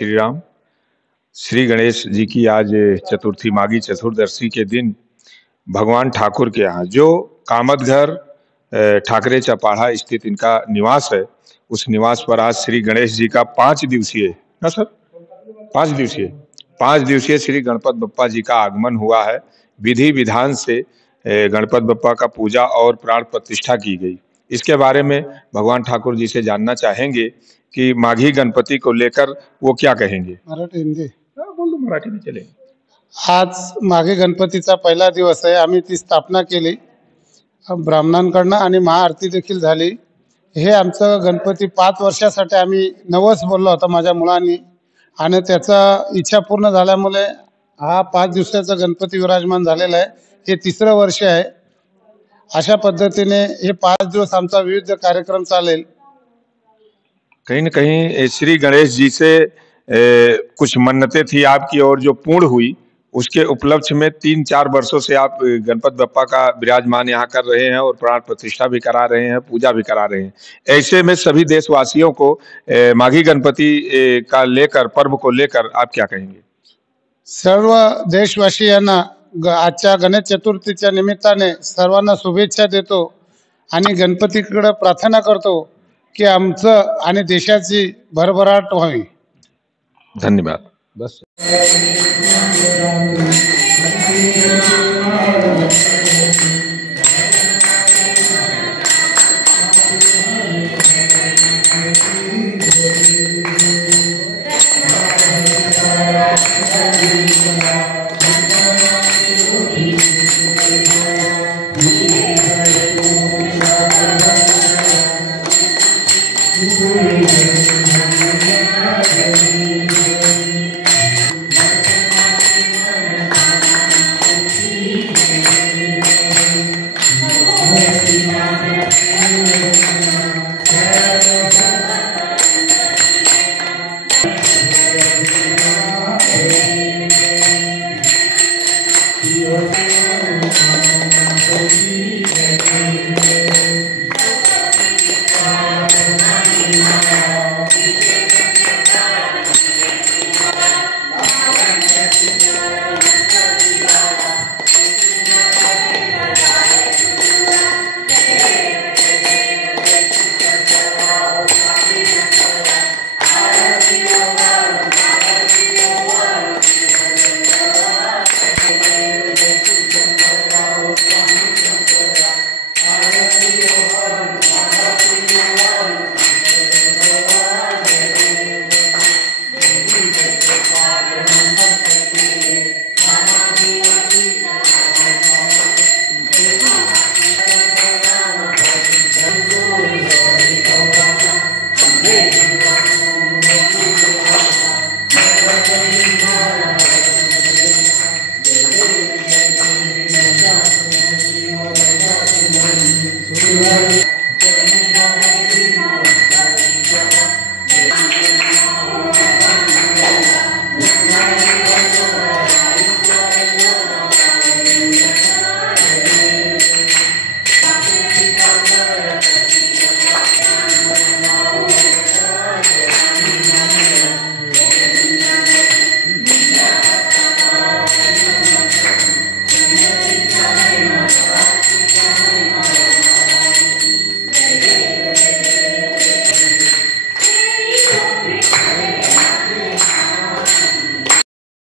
श्री राम। श्री गणेश जी की आज चतुर्थी, माघी चतुर्दशी के दिन भगवान ठाकुर के यहाँ जो कामतघर ठाकरे चपाढ़ा स्थित इनका निवास है, उस निवास पर आज श्री गणेश जी का 5 दिवसीय ना सर 5 दिवसीय श्री गणपत बप्पा जी का आगमन हुआ है। विधि विधान से गणपत बप्पा का पूजा और प्राण प्रतिष्ठा की गई। इसके बारे में भगवान ठाकुर जी से जानना चाहेंगे कि माघी गणपति को लेकर वो क्या कहेंगे। मराठी हिंदी बोल दो, मराठी में चले। आज माघी गणपतीचा पहिला दिवस आहे। आम्ही ती स्थापना केली, ब्राह्मणांकडनं आणि महाआरती देखील झाली। हे आमचं गणपती 5 वर्षासाठी आम्ही नवस बोललो होता माझ्या मुलांनी, आणि त्याचा इच्छा पूर्ण झाल्यामुळे हा 5 दिवसाचा गणपती विराजमान झालेला आहे। हे 3रं वर्ष आहे। अशा पद्धतीने हे 5 दिवस आमचा विविध कार्यक्रम चालेल। कहीं न कहीं श्री गणेश जी से कुछ मन्नतें थी आपकी और जो पूर्ण हुई, उसके उपलक्ष्य में 3-4 वर्षों से आप गणपत बप्पा का विराजमान यहाँ कर रहे हैं और प्राण प्रतिष्ठा भी करा रहे हैं, पूजा भी करा रहे हैं। ऐसे में सभी देशवासियों को माघी गणपति का लेकर, पर्व को लेकर आप क्या कहेंगे। सर्व देशवासियांना आजच्या गणेश चतुर्थीच्या निमित्ताने सर्वांना शुभेच्छा देतो आणि गणपतीकडे प्रार्थना करतो की आमचं आणि देशाची भरभराट व्हावी। धन्यवाद। बस